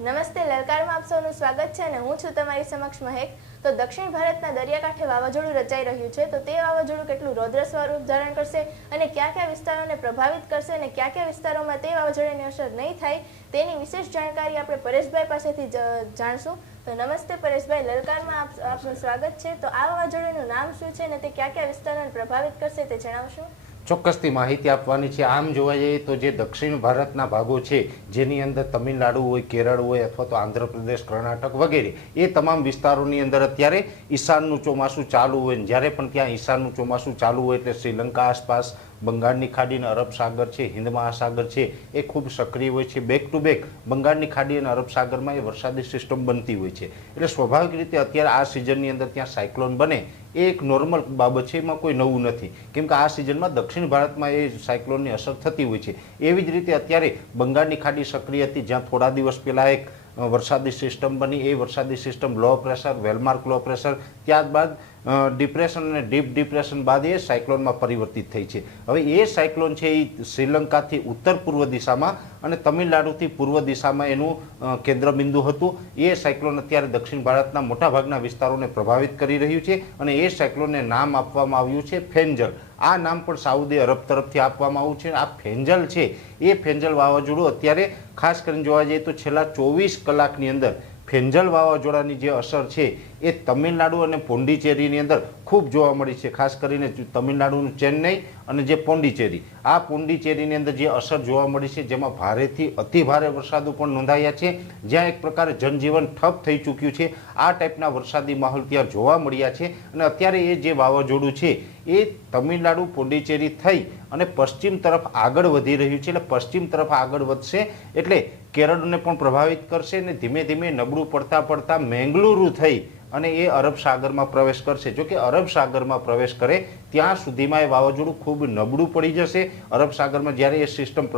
નમસ્તે, લલકારમાં આપ સૌનું સ્વાગત છે અને હું છું તમારી સમક્ષ મહેક. તો દક્ષિણ ભારતના દરિયાકાંઠે વાવાઝોડું રચાઈ રહ્યું છે. તો તે વાવાઝોડું કેટલું રૌદ્ર સ્વરૂપ ધારણ કરશે અને કયા કયા વિસ્તારોને પ્રભાવિત કરશે અને કયા કયા વિસ્તારોમાં તે વાવાઝોડાની અસર નહીં થાય તેની વિશેષ જાણકારી આપણે પરેશભાઈ પાસેથી જાણશું. તો નમસ્તે પરેશભાઈ, લલકારમાં આપનું સ્વાગત છે. તો આ વાવાઝોડાનું નામ શું છે અને તે કયા કયા વિસ્તારોને પ્રભાવિત કરશે તે જણાવશો? ચોક્કસથી માહિતી આપવાની છે. આમ જોવા જઈએ તો જે દક્ષિણ ભારતના ભાગો છે, જેની અંદર તમિલનાડુ હોય, કેરળ હોય અથવા તો આંધ્રપ્રદેશ, કર્ણાટક વગેરે, એ તમામ વિસ્તારોની અંદર અત્યારે ઈશાનનું ચોમાસું ચાલુ હોય. જ્યારે પણ ત્યાં ઈશાનનું ચોમાસું ચાલુ હોય એટલે શ્રીલંકા આસપાસ બંગાળની ખાડી અને અરબ સાગર છે, હિન્દ મહાસાગર છે, એ ખૂબ સક્રિય હોય છે. બેક ટુ બેક બંગાળની ખાડી અને અરબ સાગરમાં એ વરસાદી સિસ્ટમ બનતી હોય છે. એટલે સ્વાભાવિક રીતે અત્યારે આ સિઝનની અંદર ત્યાં સાયક્લોન બને એ એક નોર્મલ બાબત છે, એમાં કોઈ નવું નથી. કેમ કે આ સિઝનમાં દક્ષિણ ભારતમાં એ સાયક્લોનની અસર થતી હોય છે. એવી જ રીતે અત્યારે બંગાળની ખાડી સક્રિય હતી, જ્યાં થોડા દિવસ પહેલાં એક વરસાદી સિસ્ટમ બની. એ વરસાદી system low pressure, well-marked low pressure, ત્યારબાદ ડિપ્રેશન અને ડીપ ડિપ્રેશન બાદ એ સાયક્લોનમાં પરિવર્તિત થઈ છે. હવે એ સાયક્લોન છે એ શ્રીલંકાથી ઉત્તર પૂર્વ દિશામાં અને તમિલનાડુથી પૂર્વ દિશામાં એનું કેન્દ્રબિંદુ હતું. એ સાયક્લોન અત્યારે દક્ષિણ ભારતના મોટાભાગના વિસ્તારોને પ્રભાવિત કરી રહ્યું છે અને એ સાયક્લોનને નામ આપવામાં આવ્યું છે ફેન્જલ. આ નામ પણ સાઉદી અરબ તરફથી આપવામાં આવ્યું છે. આ ફેન્જલ છે એ ફેન્જલ વાવાઝોડું અત્યારે ખાસ કરીને જોવા જઈએ તો છેલ્લા 24 કલાકની અંદર ફેન્જલ વાવાઝોડાની જે અસર છે એ તમિલનાડુ અને પોંડિચેરીની અંદર ખૂબ જોવા મળી છે. ખાસ કરીને તમિલનાડુનું ચેન્નઈ અને જે પોંડિચેરી, આ પોંડિચેરીની અંદર જે અસર જોવા મળી છે, જેમાં ભારેથી અતિ ભારે વરસાદો પણ નોંધાયા છે, જ્યાં એક પ્રકારે જનજીવન ઠપ થઈ ચૂક્યું છે. આ ટાઈપના વરસાદી માહોલ ત્યાં જોવા મળ્યા છે અને અત્યારે એ જે વાવાઝોડું છે એ તમિલનાડુ, પોંડિચેરી થઈ અને પશ્ચિમ તરફ આગળ વધી રહ્યું છે. એટલે પશ્ચિમ તરફ આગળ વધશે એટલે કેરળને પણ પ્રભાવિત કરશે અને ધીમે ધીમે નબળું પડતા પડતા મેંગલુરુ થઈ અને એ અરબ સાગરમાં પ્રવેશ કરશે. જો કે અરબ સાગરમાં પ્રવેશ કરે ત્યાં સુધીમાં એ વાવાઝોડું ખૂબ નબળું પડી જશે. અરબ સાગરમાં જ્યારે એ સિસ્ટમ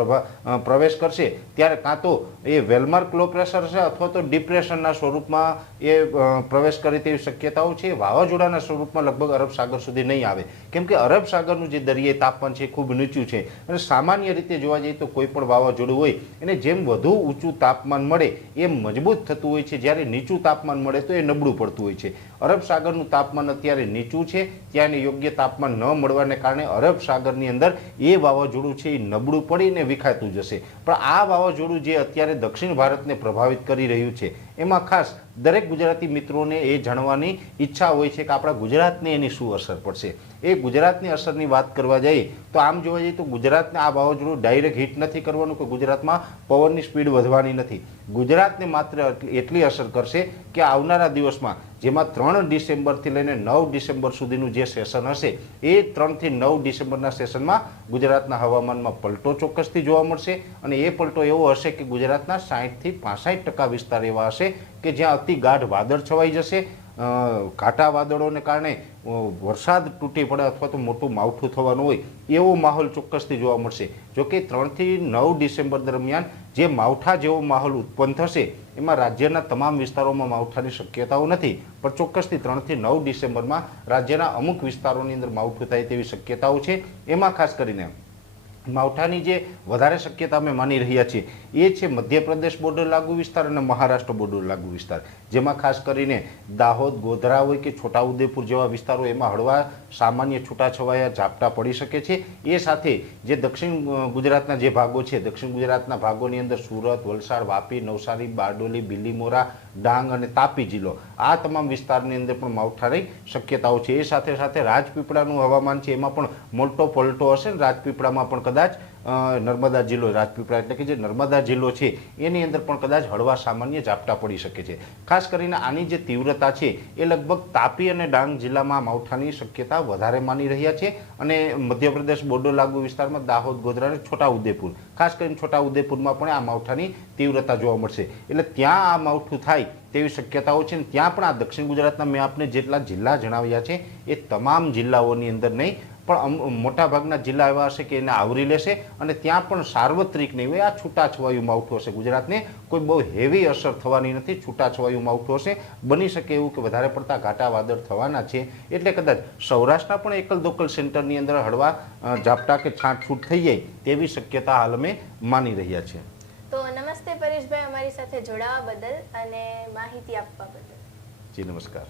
પ્રવેશ કરશે ત્યારે કાં તો એ વેલમાર્ક લો પ્રેશર છે અથવા તો ડિપ્રેશનના સ્વરૂપમાં એ પ્રવેશ કરે તેવી શક્યતાઓ છે. વાવાઝોડાના સ્વરૂપમાં લગભગ અરબ સાગર સુધી નહીં આવે, કેમ કે અરબ સાગરનું જે દરિયાઈ તાપમાન છે ખૂબ નીચું છે અને સામાન્ય રીતે જોવા જઈએ તો કોઈ પણ વાવાઝોડું હોય એને જેમ વધુ ઊંચું તાપમાન મળે એમ મજબૂત થતું હોય છે, જ્યારે નીચું તાપમાન મળે તો એ નબળું પડતું હોય છે. અરબ સાગરનું તાપમાન અત્યારે નીચું છે, ત્યાં યોગ્ય તાપમાન ન મળવાને કારણે અરબ સાગરની અંદર એ વાવાઝોડું છે એ નબળું પડીને વિખાતું જશે. પણ આ વાવાઝોડું જે અત્યારે દક્ષિણ ભારતને પ્રભાવિત કરી રહ્યું છે એમાં ખાસ દરેક ગુજરાતી મિત્રોને એ જાણવાની ઈચ્છા હોય છે કે આપણા ગુજરાતને એની શું અસર પડશે. એ ગુજરાતની અસરની વાત કરવા જઈએ તો આમ જોવા જઈએ તો ગુજરાતને આ વાવાઝોડું ડાયરેક્ટ હિટ નથી કરવાનું કે ગુજરાતમાં પવનની સ્પીડ વધવાની નથી. ગુજરાતને માત્ર એટલી અસર કરશે કે આવનારા દિવસમાં, જેમાં 3 ડિસેમ્બરથી લઈને 9 ડિસેમ્બર સુધીનું જે સેશન હશે એ 3 થી 9 ડિસેમ્બરના સેશનમાં ગુજરાતના હવામાનમાં પલટો ચોક્કસથી જોવા મળશે અને એ પલટો એવો હશે કે ગુજરાતના 60 થી 65% વિસ્તાર એવા હશે કે જ્યાં અતિ ગાઢ વાદળ છવાઈ જશે. ઘાટા વાદળોને કારણે વરસાદ તૂટી પડે અથવા તો મોટું માવઠું થવાનું હોય એવો માહોલ ચોક્કસથી જોવા મળશે. જોકે 3 થી 9 ડિસેમ્બર દરમિયાન જે માવઠા જેવો માહોલ ઉત્પન્ન થશે એમાં રાજ્યના તમામ વિસ્તારોમાં માવઠાની શક્યતાઓ નથી, પણ ચોક્કસથી 3 થી 9 ડિસેમ્બરમાં રાજ્યના અમુક વિસ્તારોની અંદર માવઠું થાય તેવી શક્યતાઓ છે. એમાં ખાસ કરીને માવઠાની જે વધારે શક્યતા અમે માની રહ્યા છીએ એ છે મધ્યપ્રદેશ બોર્ડર લાગુ વિસ્તાર અને મહારાષ્ટ્ર બોર્ડર લાગુ વિસ્તાર, જેમાં ખાસ કરીને દાહોદ, ગોધરા હોય કે છોટાઉદેપુર જેવા વિસ્તારો, એમાં હળવા સામાન્ય છૂટાછવાયા ઝાપટા પડી શકે છે. એ સાથે જે દક્ષિણ ગુજરાતના જે ભાગો છે, દક્ષિણ ગુજરાતના ભાગોની અંદર સુરત, વલસાડ, વાપી, નવસારી, બારડોલી, બિલીમોરા, ડાંગ અને તાપી જિલ્લો, આ તમામ વિસ્તારની અંદર પણ માવઠાની શક્યતાઓ છે. એ સાથે સાથે રાજપીપળાનું હવામાન છે એમાં પણ મોટો પલટો હશે. રાજપીપળામાં પણ કદાચ નર્મદા જિલ્લો, રાજપીપળા એટલે કે જે નર્મદા જિલ્લો છે એની અંદર પણ કદાચ હળવા સામાન્ય ઝાપટા પડી શકે છે. ખાસ કરીને આની જે તીવ્રતા છે એ લગભગ તાપી અને ડાંગ જિલ્લામાં માવઠાની શક્યતા વધારે માની રહ્યા છે અને મધ્યપ્રદેશ બોર્ડર લાગુ વિસ્તારમાં દાહોદ, ગોધરા અને છોટાઉદેપુર, ખાસ કરીને છોટાઉદેપુરમાં પણ આ માવઠાની તીવ્રતા જોવા મળશે. એટલે ત્યાં આ માવઠું થાય તેવી શક્યતાઓ છે. ત્યાં પણ આ દક્ષિણ ગુજરાતના મેં આપને જેટલા જિલ્લા જણાવ્યા છે એ તમામ જિલ્લાઓની અંદર નહીં પણ મોટાભાગના જિલ્લા એવા હશે કે એને આવરી લેશે અને ત્યાં પણ સાર્વત્રિક નહીં હોય, આ છૂટાછવાયું માવઠું હશે. ગુજરાતને કોઈ બહુ હેવી અસર થવાની નથી, છૂટાછવાયું માવઠું હશે. બની શકે એવું કે વધારે પડતા ઘાટા વાદળ થવાના છે એટલે કદાચ સૌરાષ્ટ્રના પણ એકલ દોકલ સેન્ટરની અંદર હળવા ઝાપટા કે છાંટછૂટ થઈ જાય તેવી શક્યતા હાલ અમે માની રહ્યા છીએ. તો નમસ્તે પરેશભાઈ, અમારી સાથે જોડાવા બદલ અને માહિતી આપવા બદલ. જી નમસ્કાર.